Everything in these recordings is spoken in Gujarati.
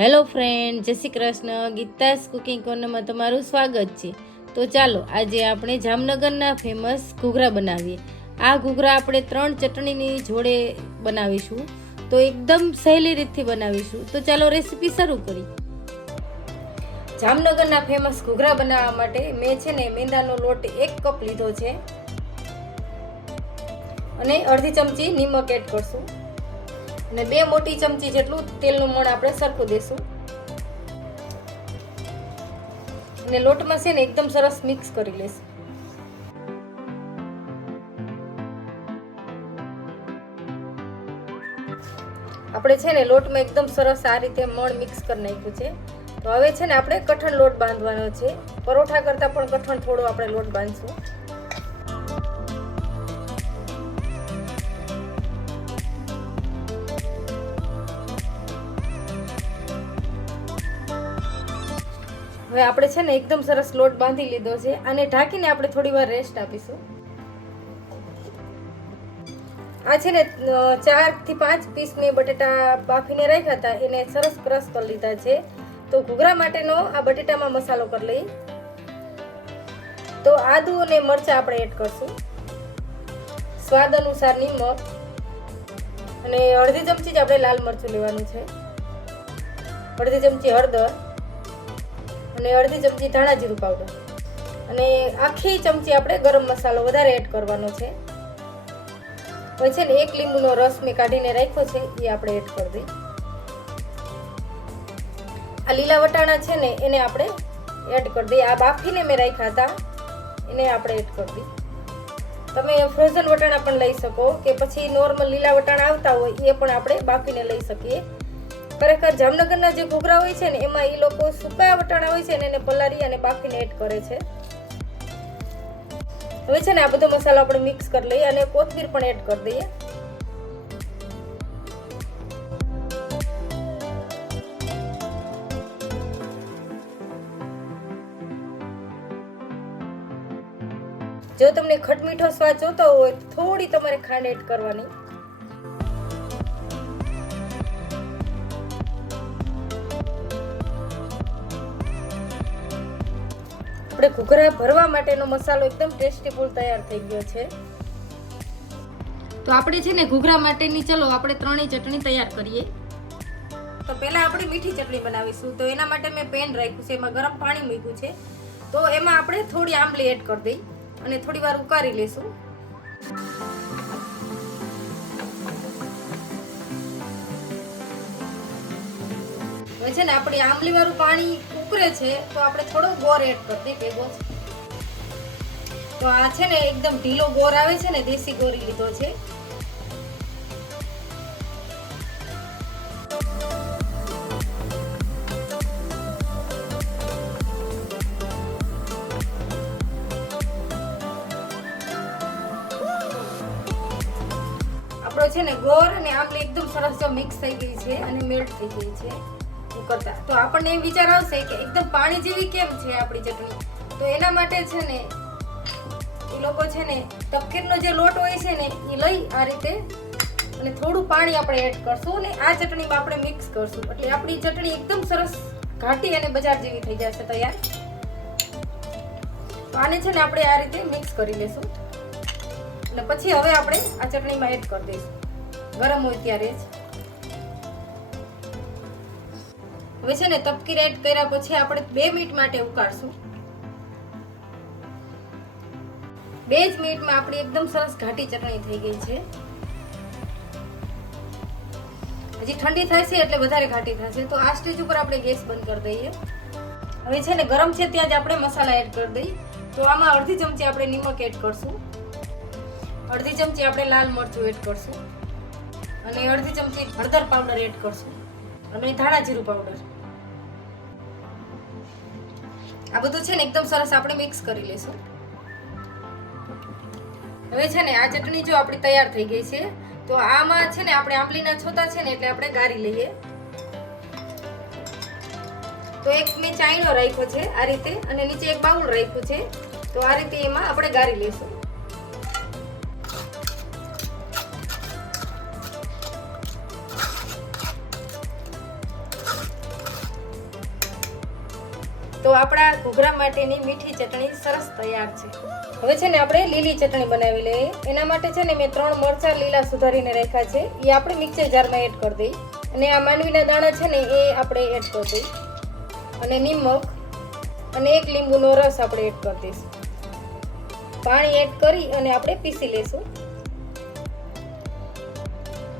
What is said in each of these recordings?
હેલો ફ્રેન્ડ જય શ્રી કૃષ્ણ. ગીતાસ કુકિંગ કોર્નરમાં તમારું સ્વાગત છે. તો ચાલો, આજે આપણે જામનગરના ફેમસ ઘૂઘરા બનાવીએ. આ ઘૂઘરા આપણે ત્રણ ચટણીની જોડે બનાવીશું. તો એકદમ સહેલી રીતથી બનાવીશું. તો ચાલો, રેસીપી શરૂ કરી જામનગરના ફેમસ ઘૂઘરા બનાવવા માટે મેં છે ને મેંદાનો લોટ એક કપ લીધો છે. અને અડધી ચમચી નિમક એડ કરશું. અને બે મોટી ચમચી જેટલું તેલનું મણ આપણે સરખું દેશું. અને લોટમાં છે ને એકદમ સરસ મિક્સ કરી લેશું આપણે છે ને લોટમાં એકદમ સરસ આ રીતે મણ મિક્સ કરી નાખ્યું છે. તો હવે છે ને આપણે કઠણ લોટ બાંધવાનો છે. પરોઠા કરતાં પણ કઠણ થોડો આપણે લોટ બાંધશું. હવે આપણે છે ને એકદમ સરસ લોટ બાંધી લીધો છે અને ઢાંકીને આપણે થોડી વાર રેસ્ટ આપીશું. આ છે ને ચારથી પાંચ પીસ મેં બટેટા બાફીને રાખ્યા હતા, એને સરસ ક્રશ કરી લીધા છે. તો ઘૂઘરા માટેનો આ બટેટામાં મસાલો કરી લઈ તો આદુ અને મરચાં આપણે એડ કરશું. સ્વાદ અનુસાર નિમક અને અડધી ચમચી જ આપણે લાલ મરચું લેવાનું છે. અડધી ચમચી હળદર. અને અડધી ચમચી ધાણા જીરું પાવડર અને આખી ચમચી આપણે ગરમ મસાલો વધારે એડ કરવાનો છે. પછી છે ને એક લીંબુનો રસ મેં કાઢીને રાખ્યો છે, એ આપણે એડ કરી દઈ આ લીલા વટાણા છે ને, એને આપણે એડ કરી દઈએ. આ બાફીને મેં રાખ્યા હતા, એને આપણે એડ કરી દઈ તમે ફ્રોઝન વટાણા પણ લઈ શકો, કે પછી નોર્મલ લીલા વટાણા આવતા હોય, એ પણ આપણે બાફીને લઈ શકીએ. ખરેખર જામનગરના જે ઘૂઘરા હોય છે ને, એમાં એ લોકો સુકાયા વટાણા હોય છે ને, એને પલાળી અને બાફીને એડ કરે છે. હવે છે ને, આ બધો મસાલો આપણે મિક્સ કરી લઈએ અને કોથમીર પણ એડ કરી દઈએ. જો તમને ખટમીઠો સ્વાદ જોતો હોય થોડી તમારે ખાંડ એડ કરવાની. આપણે ઘૂઘરા ભરવા માટેનો મસાલો એકદમ ટેસ્ટી ફૂલ તૈયાર થઈ ગયો છે. તો આપણે છે ને ઘૂઘરા માટેની, ચલો આપણે ત્રણેય ચટણી તૈયાર કરીએ. તો પહેલાં આપણે મીઠી ચટણી બનાવીશું. તો એના માટે મેં પેન રાખ્યું છે, એમાં ગરમ પાણી મૂક્યું છે. તો એમાં આપણે થોડી આંબલી એડ કરી દઈ અને થોડી વાર ઉકાળી લેશું. હવે છે ને આપણી આંબલી વાળું પાણી ઉકરે છે, તો આપણે થોડો ગોર એડ કરી દઈએ ભેગો તો આ છે ને એકદમ ઢીલો ગોર આવે છે ને, દેશી ગોરી લીધો છે. આપણો છે ને ગોર અને આંબલી એકદમ સરસ મિક્સ થઈ ગઈ છે અને મેલ્ટ થઈ ગઈ છે. ઉકળતા તો આપણને એમ વિચાર આવશે કે એકદમ પાણી જેવી કેમ છે આપણી ચટણી? તો એના માટે છે ને, એ લોકો છે ને તપકીરનો જે લોટ હોય છે ને, એ લઈ આ રીતે અને થોડું પાણી આપણે એડ કરશું અને આ ચટણીમાં આપણે મિક્સ કરશું. એટલે આપણી ચટણી એકદમ સરસ ઘાટી અને બજાર જેવી થઈ જશે તૈયાર. આને છે ને આપણે આ રીતે મિક્સ કરી લેશું. અને પછી હવે આપણે આ ચટણીમાં એડ કરી દઈશું. ગરમ હોય ત્યારે જ. હવે છે ને તપકીર એડ કર્યા પછી આપણે બે મિનિટ માટે ઉકાળશું. બે જ મિનિટમાં આપણી એકદમ સરસ ઘાટી ચટણી થઈ ગઈ છે. હજી ઠંડી થશે એટલે વધારે ઘાટી થશે તો આ સ્ટેજ ઉપર આપણે ગેસ બંધ કરી દઈએ. હવે છે ને ગરમ છે ત્યાં જ આપણે મસાલા એડ કરી દઈએ. તો આમાં અડધી ચમચી આપણે નિમક એડ કરશું. અડધી ચમચી આપણે લાલ મરચું એડ કરશું. અને અડધી ચમચી હળદર પાવડર એડ કરશું. અને ધાણા જીરું પાવડર. આ બધું છે ને એકદમ સરસ, આપણે મિક્સ કરી લેશું હવે છે ને આ ચટણી જો આપણી તૈયાર થઈ ગઈ છે, તો આમાં છે ને આપણે આંબલીના છોતા છે ને એટલે આપણે ગારી લઈએ. તો એક મેં ચાઈનો રાખ્યો છે આ રીતે, અને નીચે એક બાઉલ રાખ્યું છે, તો આ રીતે એમાં આપણે ગારી લઈશું. તો આપણા ઘૂઘરા માટેની મીઠી ચટણી સરસ તૈયાર છે. હવે છે ને આપણે લીલી ચટણી બનાવી લઈએ. એના માટે છે ને મેં ત્રણ મરચાં લીલા સુધારીને રાખ્યા છે. એ આપણે મિક્સર જારમાં એડ કરી દઈ. અને આ માંડવીના દાણા છે ને એ આપણે એડ કરી દઈ. અને નિમક અને એક લીંબુનો રસ આપણે એડ કરી દઈશું. પાણી એડ કરી અને આપણે પીસી લઈશું.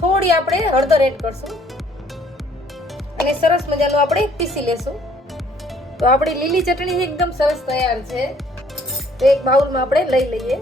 થોડી આપણે હળદર એડ કરશું. અને સરસ મજાનું આપણે પીસી લેશું તો આપણી લીલી ચટણી એકદમ સરસ તૈયાર છે. તો એક બાઉલમાં આપણે લઈ લઈએ.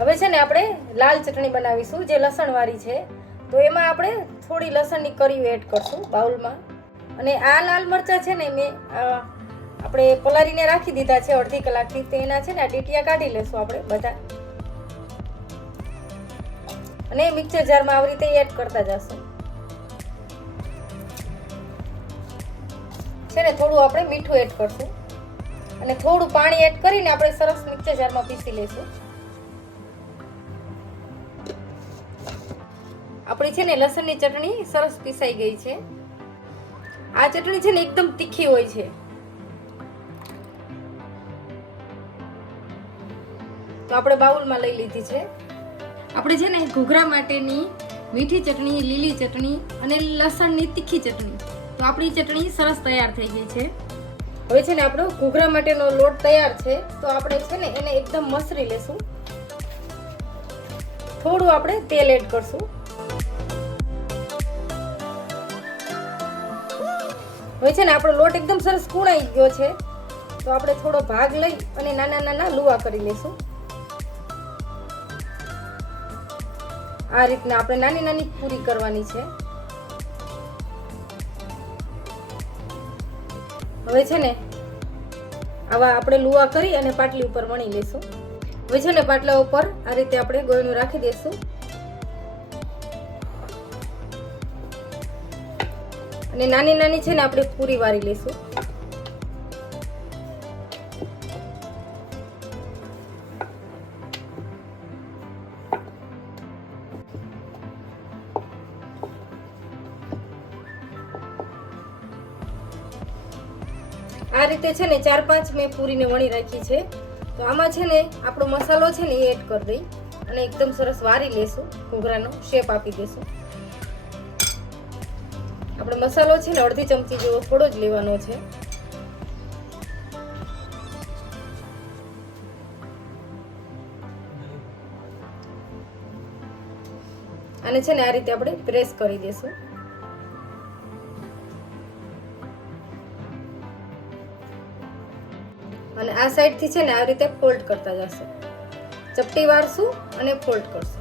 હવે છે ને આપણે લાલ ચટણી બનાવીશું, જે લસણવાળી છે. તો એમાં આપણે થોડી લસણની કરીઓ એડ કરશું બાઉલમાં. અને આ લાલ મરચાં છે ને મેં આપણે પલાળીને રાખી દીધા છે અડધી કલાકથી. તો એના છે ને આ ડીટિયા કાઢી લેશું આપણે બધા. અને મિક્સર જારમાં આવી રીતે એડ કરતા જશું. છે થોડું આપણે મીઠું એડ કરશું. અને થોડું પાણી એડ કરીને આપણે સરસ મિક્સર જારમાં પીસી લઈશું. આપણી છે ને લસણની ચટણી સરસ પીસાઈ ગઈ છે. આ ચટણી છે ને એકદમ તીખી હોય છે. તો આપણે બાઉલમાં લઈ લીધી છે. આપણે છે ને ઘૂઘરા માટેની મીઠી ચટણી, લીલી ચટણી અને લસણની તીખી ચટણી. તો આપણી ચટણી સરસ તૈયાર થઈ ગઈ છે. હવે છે ને આપણો ઘૂઘરા માટેનો લોટ તૈયાર છે. તો આપણે છે ને એને એકદમ મસરી લેશું. થોડું આપણે તેલ એડ કરશું. હવે છે ને આપણો લોટ એકદમ સરસ કૂણાઈ ગયો છે. તો આપણે થોડો ભાગ લઈ અને નાના નાના લુવા કરી લેશું. આ રીતના આપણે નાની નાની પૂરી કરવાની છે. હવે છે ને, આવા આપણે લુવા કરી અને પાટલી ઉપર વણી લેશું. હવે છે ને, પાટલા ઉપર આ રીતે આપણે ગોયનું રાખી દઈશું અને નાની નાની છે ને, આપણે પૂરી વારી લઈશું રીતે છે ને ચાર પાંચ મેં પૂરીને વણી રાખી છે. તો આમાં છે ને આપણો મસાલો છે ને એ એડ કરી દઈ અને એકદમ સરસ વારી લેશું, ઘૂઘરાનો શેપ આપી દેશું. આપણે મસાલો છે ને અડધી ચમચી જેવો થોડો જ લેવાનો છે. અને છે ને આ રીતે આપણે પ્રેસ કરી દેશું. અને આ સાઈડથી છે ને આ રીતે ફોલ્ડ કરતા જશે. ચપટી વારશું અને ફોલ્ડ કરશું.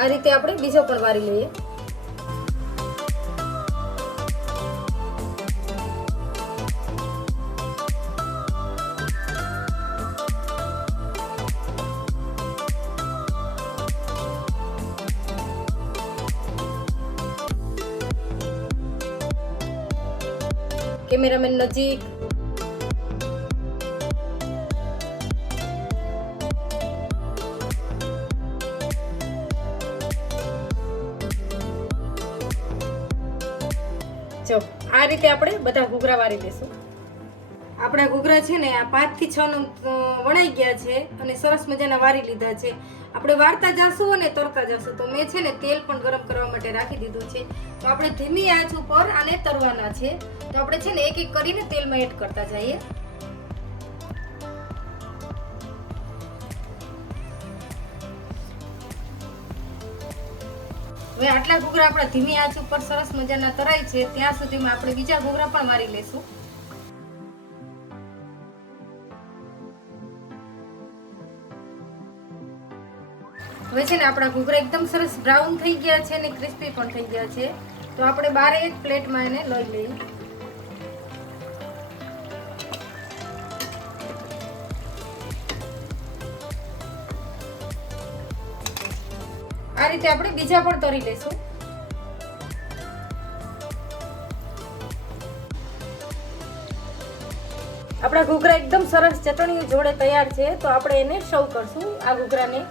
આ રીતે આપણે બીજો પણ વારી લઈએ. કેમેરામેન નજીક. જો, આ રીતે આપણે બધા ઘૂઘરા વારી દઈશું આપણા ઘૂઘરા છે ને આ પાંચથી છ નું વણાઈ ગયા છે અને સરસ મજાના વારી લીધા છે. આપણે વાળતા જશું અને તરતા જશું. તો મેં છે ને તેલ પણ ગરમ કરવા માટે રાખી દીધું છે. તો આપણે ધીમી આંચ ઉપર આને તરવાના છે. તો આપણે છે ને એક એક કરીને તેલમાં એડ કરતા જઈએ. હવે આટલા ઘૂઘરા આપણા ધીમી આંચ ઉપર સરસ મજાના તરાય છે. ત્યાં સુધીમાં આપણે બીજા ઘૂઘરા પણ મારી લેશું હવે છે ને આપણા ઘૂઘરા એકદમ સરસ બ્રાઉન થઈ ગયા છે અને ક્રિસ્પી પણ થઈ ગયા છે. તો આપણે બારે એક પ્લેટમાં એને લઈ લઈએ. આ રીતે આપણે બીજા પણ તરી લઈશું. આપણા ઘૂઘરા એકદમ સરસ ચટણી જોડે તૈયાર છે, તો આપણે એને સર્વ કરશું આ ઘૂઘરાને.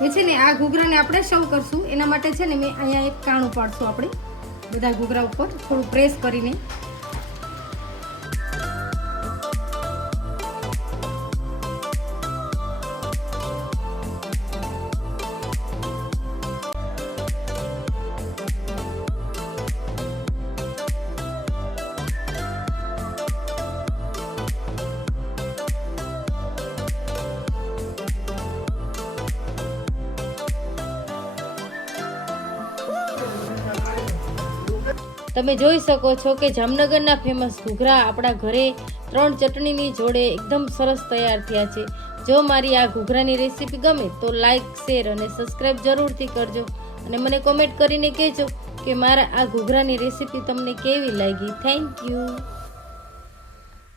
એ છે ને, આ ઘૂઘરાને આપણે સર્વ કરશું. એના માટે છે ને, મેં અહીંયા એક કાણું પાડશું આપણે. બધા ઘૂઘરા ઉપર થોડું પ્રેસ કરીને. તમે જોઈ શકો છો કે જામનગરના ફેમસ ઘૂઘરા આપણા ઘરે ત્રણ ચટણીની જોડે એકદમ સરસ તૈયાર થયા છે. જો મારી આ ઘૂઘરાની રેસીપી ગમે તો લાઇક શેર અને સબસ્ક્રાઈબ જરૂરથી કરજો. અને મને કોમેન્ટ કરીને કહેજો કે મારા આ ઘૂઘરાની રેસીપી તમને કેવી લાગી. Thank you